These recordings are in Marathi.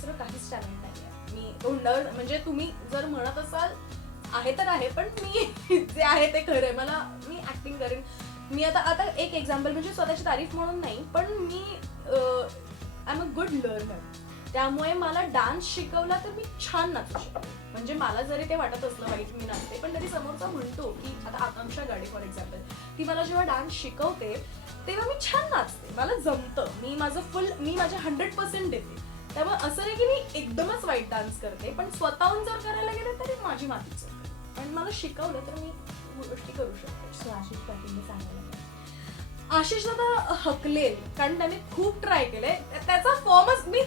दुसरं काहीच टॅलेंट नाही आहे मी तोंडावर म्हणजे तुम्ही जर म्हणत असाल आहे तर आहे पण मी जे आहे ते खरं आहे मला मी ऍक्टिंग करेन. मी आता आता एक एक्झाम्पल म्हणजे स्वतःची तारीफ म्हणून नाही पण मी I am a good learner त्यामुळे मला डान्स शिकवला तर मी छान नाचू शकते. म्हणजे मला जरी ते वाटत असलं वाईट मी नाचते पण तरी समोरचा म्हणतो की आता आकांक्षा गाडी फॉर एक्झाम्पल ती मला जेव्हा डान्स शिकवते तेव्हा मी छान नाचते. मला जमतं. मी माझं फुल मी माझे हंड्रेड पर्सेंट देते. त्यामुळे असं नाही की मी एकदमच वाईट डान्स करते पण स्वतःहून जर करायला गेले तरी माझी मातीच होते. पण मला शिकवलं तर मी गोष्टी करू शकते. सो आशिष पाटीलने सांगायला. आशिष दादा हकलेल कारण त्याने खूप ट्राय केलंय. त्याचा फॉर्मच मी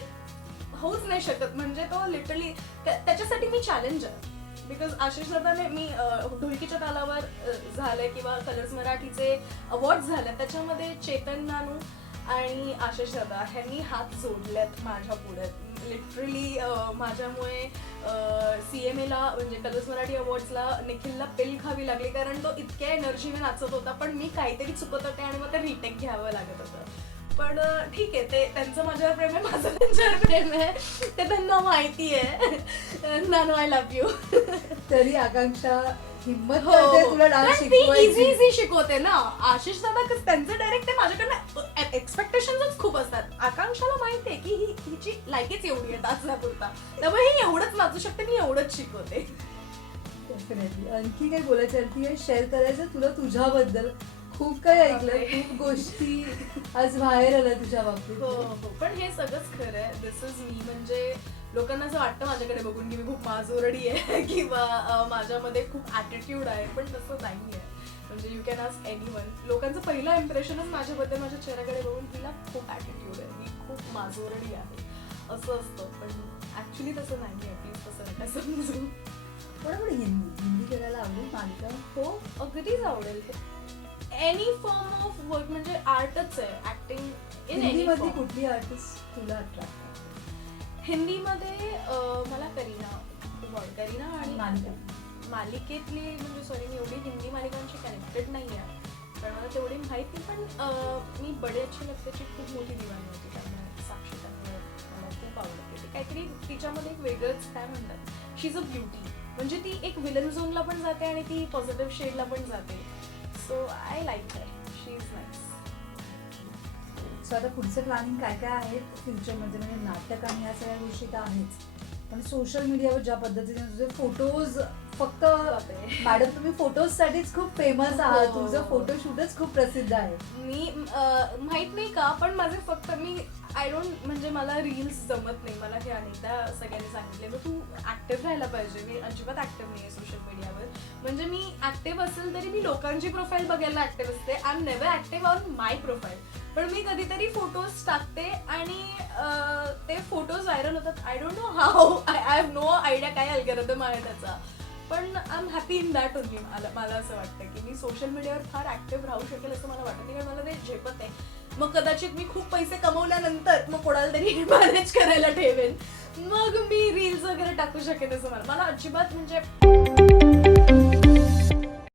होऊच नाही शकत. म्हणजे तो लिटरली त्याच्यासाठी मी चॅलेंज आहे बिकॉज आशिष दादाने मी ढोलकीच्या तालावर अं, झालंय किंवा कलर्स मराठीचे अवॉर्ड झाले त्याच्यामध्ये चेतन नानू आणि आशिष दादा ह्यांनी हात जोडलेत माझ्या पुढे. लिटरली माझ्यामुळे सी एम एला म्हणजे कलर्स मराठी अवॉर्ड्सला निखिलला पिल खावी लागली. कारण तो इतक्या एनर्जीने नाचत होता पण मी काहीतरी चुकत होते आणि मग ते रिटेक घ्यावं लागत होतं. पण ठीक आहे ते त्यांचं माझ्यावर प्रेम आहे माझं त्यांच्यावर प्रेम आहे. ते त्यांना माहिती आहे. नानू आय लव्ह यू तरी आकांक्षा हिंमत हो करते तुला डान्स इझी शिकवायची. इझी शिकवते ना. आशिष दादा कसं त्यांचं डायरेक्ट ते माझ्याकडनं एक्सपेक्टेशनच खूप असतात. आकांक्षाला माहिती आहे की ही हिची लायकीच एवढी आहे नाचण्यापुरता त्यामुळे ही एवढंच नाचू शकते मी एवढंच शिकवते. डेफिनेटली आणखी काही बोलायचं आणखी काही शेअर करायचं तुला तुझ्याबद्दल? खूप काही बापरे. खूप गोष्टी आज बाहेर आल्या तुझ्या बाबतीत. हो हो. पण हे सगळंच खरं आहे. दिस इज मी म्हणजे लोकांना असं वाटतं माझ्याकडे बघून की मी खूप माजोरडी आहे किंवा माझ्यामध्ये खूप ॲटिट्यूड आहे पण तसं नाही आहे म्हणजे you can ask anyone लोकांचं पहिलं इम्प्रेशनच माझ्याबद्दल माझ्या चेहऱ्याकडे बघून तिला खूप ॲटिट्यूड आहे. ही खूप माजोरडी आहे. असं असतं. पण ऍक्च्युली तसं नाही आहे प्लीज तसं नका समजू. पण पण हिंदी हिंदी करायला आवडेल मालिका हो अगदीच आवडेल. एनी फॉर्म ऑफ वर्क म्हणजे आर्टच आहे ऍक्टिंग इन एनी हिंदीमधली कुठली आर्टिस्ट तुला अट्रॅक्ट हिंदीमध्ये अं, मला करीना खूप आवड करीना आणि मालिका. मालिकेतली म्हणजे सॉरी मी एवढी हिंदी मालिकांशी कनेक्टेड नाही आहे पण मला तेवढी माहिती पण अं, मी बडे अच्छे लगतेची खूप मोठी दिवाणी होती त्यामुळे साक्षी तन्वय मला खूप आवडते ती काहीतरी तिच्यामध्ये एक वेगळंच काय म्हणतात शी इज अ ब्युटी म्हणजे ती एक विलन झोनला पण जाते आणि ती पॉझिटिव्ह शेडला पण जाते. So I like her she is nice so आता पुढचं प्लॅनिंग काय काय आहे फ्युचरमध्ये म्हणजे नाटक आणि या सगळ्या गोष्टी तर आहेच. पण सोशल मीडियावर ज्या पद्धतीने तुझे फोटोज फक्त. मॅडम तुम्ही फोटोज साठीच खूप फेमस आहात. हो. तुमचं फोटोशूटच खूप प्रसिद्ध आहे. मी माहीत नाही का पण माझे फक्त मी आय डोंट म्हणजे मला रील्स जमत नाही. मला हे अनेकदा सगळ्यांनी सांगितले मग तू ऍक्टिव्ह राहायला पाहिजे. मी अजिबात ऍक्टिव्ह नाही आहे सोशल मीडियावर म्हणजे मी ऍक्टिव्ह असेल तरी मी लोकांची प्रोफाईल बघायला ऍक्टिव्ह असते. I am never active on my profile पण मी कधीतरी फोटोज टाकते आणि ते फोटोज व्हायरल होतात. I don't know how I I have no idea काय अल्गोरिदम आहे त्याचा. पण I am happy in that only मला मला असं वाटतं की मी सोशल मीडियावर फार ऍक्टिव्ह राहू शकेल असं मला वाटत. नाही कारण मला ते झेपत आहे मग कदाचित मी खूप पैसे कमवल्यानंतर मग कोणाला तरी मॅनेज करायला ठेवेन. मग मी रील्स वगैरे टाकू शकेन असं मला मला अजिबात म्हणजे